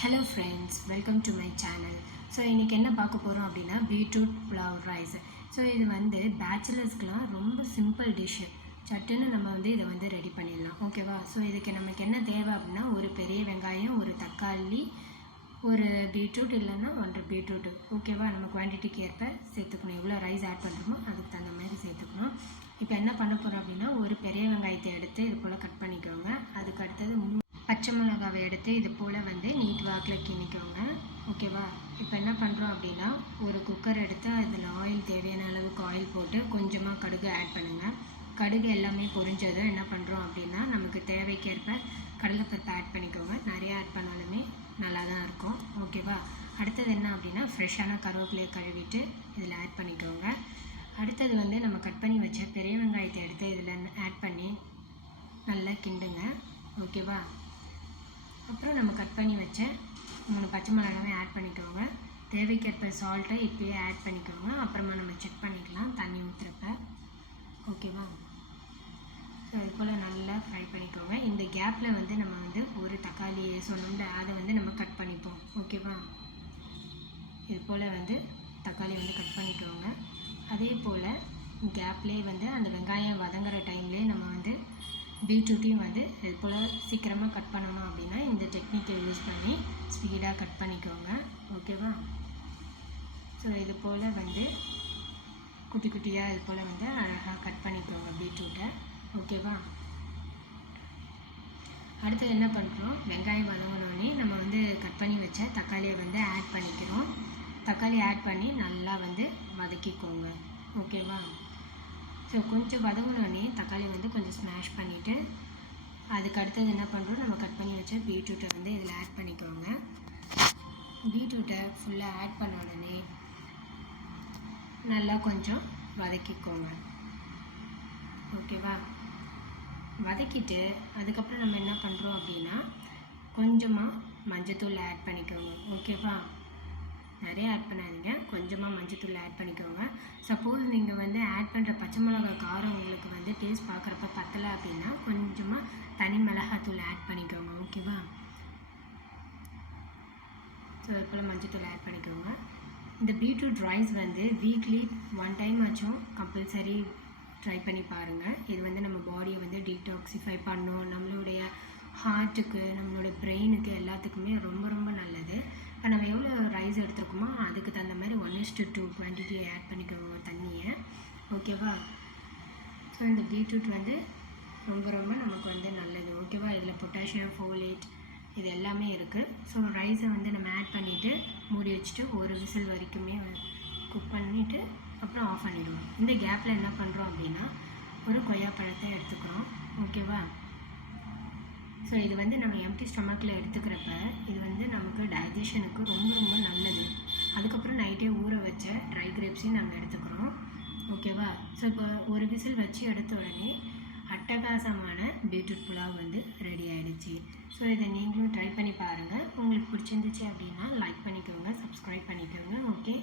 Hello friends, welcome to my channel. So இன்றைக்கி என்ன பார்க்க போகிறோம் அப்படின்னா பீட்ரூட் புலாவ் ரைஸ். ஸோ இது வந்து பேச்சுலர்ஸ்க்கெலாம் ரொம்ப சிம்பிள் டிஷ்ஷு. சட்டுன்னு நம்ம வந்து இதை வந்து ரெடி பண்ணிடலாம், ஓகேவா? ஸோ இதுக்கு நமக்கு என்ன தேவை அப்படின்னா ஒரு பெரிய வெங்காயம், ஒரு தக்காளி, ஒரு பீட்ரூட் இல்லைன்னா 1.5 பீட்ரூட், ஓகேவா? நம்ம குவான்டிட்டிக்கு ஏற்ப சேர்த்துக்கணும். எவ்வளோ ரைஸ் ஆட் பண்ணுறோமோ அதுக்கு தகுந்த மாதிரி சேர்த்துக்கணும். இப்போ என்ன பண்ண போகிறோம் அப்படின்னா ஒரு பெரிய வெங்காயத்தை எடுத்து இது போல் கட் பண்ணிக்கோங்க. அதுக்கு அடுத்தது பச்சை மிளகாவை எடுத்து இது போல் வந்து நீட் வாக்கில் கிணிக்கோங்க, ஓகேவா? இப்போ என்ன பண்ணுறோம் அப்படின்னா ஒரு குக்கர் எடுத்து அதில் ஆயில், தேவையான அளவுக்கு ஆயில் போட்டு கொஞ்சமாக கடுகு ஆட் பண்ணுங்கள். கடுகு எல்லாமே பொரிஞ்சதும் என்ன பண்ணுறோம் அப்படின்னா நமக்கு தேவைக்கேற்ப கடலைப்பருப்பு ஆட் பண்ணிக்கோங்க. நிறையா ஆட் பண்ணாலுமே நல்லா தான் இருக்கும், ஓகேவா? அடுத்தது என்ன அப்படின்னா ஃப்ரெஷ்ஷான கருவேப்பிலையை கழுவிட்டு இதில் ஆட் பண்ணிக்கோங்க. அடுத்தது வந்து நம்ம கட் பண்ணி வச்ச பெரிய வெங்காயத்தை எடுத்து இதில் ஆட் பண்ணி நல்லா கிண்டுங்க, ஓகேவா? அப்புறம் நம்ம கட் பண்ணி வச்ச 3 பச்சை மிளகாவை ஆட் பண்ணிக்கோங்க. தேவைக்கேற்ப சால்ட்டை இப்போயே ஆட் பண்ணிக்கோங்க. அப்புறமா நம்ம செக் பண்ணிக்கலாம் தண்ணி ஊற்றுறப்ப, ஓகேவா? ஸோ இது போல் நல்லா ஃப்ரை பண்ணிக்கோங்க. இந்த கேப்பில் வந்து நம்ம வந்து ஒரு தக்காளி சொன்னோம்ல, அதை வந்து நம்ம கட் பண்ணிப்போம், ஓகேவா? இது போல் வந்து தக்காளி வந்து கட் பண்ணிக்கோங்க. அதே போல் கேப்லேயே வந்து அந்த வெங்காயம் வதங்குற டைம்லேயே நம்ம வந்து பீட்ரூட்டையும் வந்து இது போல் சீக்கிரமாக கட் பண்ணணும் அப்படின்னா இந்த டெக்னிக்கை யூஸ் பண்ணி ஸ்பீடாக கட் பண்ணிக்கோங்க, ஓகேவா? ஸோ இது போல் வந்து குட்டி குட்டியாக இது போல் வந்து அழகாக கட் பண்ணிக்கோங்க பீட்ரூட்டை, ஓகேவா? அடுத்து என்ன பண்ணுறோம், வெங்காயம் வதங்கினோடனே நம்ம வந்து கட் பண்ணி வச்ச தக்காளியை வந்து ஆட் பண்ணிக்கிறோம். தக்காளி ஆட் பண்ணி நல்லா வந்து வதக்கிக்கோங்க, ஓகேவா? ஸோ கொஞ்சம் வதங்கினோடனே தக்காளி வந்து கொஞ்சம் ஸ்மாஷ் பண்ணிவிட்டு அதுக்கு அடுத்தது என்ன பண்ணுறோம், நம்ம கட் பண்ணி வச்ச பீட்ரூட்டை வந்து இதில் ஆட் பண்ணிக்கோங்க. பீட்ரூட்டை ஃபுல்லாக ஆட் பண்ண உடனே நல்லா கொஞ்சம் வதக்கிக்கோங்க, ஓகேவா? வதக்கிட்டு அதுக்கப்புறம் நம்ம என்ன பண்ணுறோம் அப்படின்னா கொஞ்சமாக மஞ்சத்தூள் ஆட் பண்ணிக்கோங்க, ஓகேவா? நிறைய ஆட் பண்ணாதீங்க, கொஞ்சமாக மஞ்சத்தூள் ஆட் பண்ணிக்கோங்க. சப்போஸ் நீங்கள் வந்து ஆட் பண்ணுற பச்சை மிளகா காரம் உங்களுக்கு வந்து டேஸ்ட் பார்க்குறப்ப பத்தலை அப்படின்னா கொஞ்சமாக தனி மிளகாத்தூள் ஆட் பண்ணிக்கோங்க, ஓகேவா? ஸோ அது போல் மஞ்சத்தூள் ஆட் பண்ணிக்கோங்க. இந்த பீட்ரூட் ரைஸ் வந்து வீக்லி 1 டைம் ஆச்சும் கம்பல்சரி ட்ரை பண்ணி பாருங்கள். இது வந்து நம்ம பாடியை வந்து டீடாக்சிஃபை பண்ணும், நம்மளுடைய ஹார்ட்டுக்கு, நம்மளோட பிரெயினுக்கு எல்லாத்துக்குமே ரொம்ப ரொம்ப நல்லது. இப்போ நம்ம எவ்வளோ ரைஸ் எடுத்துருக்கோமோ அதுக்கு தகுந்த மாதிரி 1:2 குவான்டிட்டியை ஆட் பண்ணிக்கோங்க தண்ணியை, ஓகேவா? ஸோ இந்த பீட்ரூட் வந்து ரொம்ப ரொம்ப நமக்கு வந்து நல்லது, ஓகேவா? இதில் பொட்டாசியம், ஃபோலேட் இது எல்லாமே இருக்குது. ஸோ ரைஸை வந்து நம்ம ஆட் பண்ணிவிட்டு மூடி வச்சுட்டு ஒரு விசில் வரைக்குமே குக் பண்ணிவிட்டு அப்புறம் ஆஃப் பண்ணிடுவோம். இந்த கேப்பில் என்ன பண்ணுறோம் அப்படின்னா ஒரு கொய்யாப்பழத்தை எடுத்துக்கிறோம், ஓகேவா? ஸோ இது வந்து நம்ம எம்டி ஸ்டொமக்கில் எடுத்துக்கிறப்ப இது வந்து நமக்கு டைஜஷனுக்கு ரொம்ப ரொம்ப நல்லது. அதுக்கப்புறம் நைட்டே ஊற வச்ச ட்ரை கிரேப்ஸையும் நம்ம எடுத்துக்கிறோம், ஓகேவா? ஸோ இப்போ ஒரு விசில் வச்சு எடுத்த உடனே அட்டகாசமான பீட்ரூட் புலாவ் வந்து ரெடி ஆகிடுச்சு. ஸோ இதை நீங்களும் ட்ரை பண்ணி பாருங்கள். உங்களுக்கு பிடிச்சிருந்துச்சு அப்படின்னா லைக் பண்ணிக்கோங்க, சப்ஸ்கிரைப் பண்ணிக்கோங்க, ஓகே?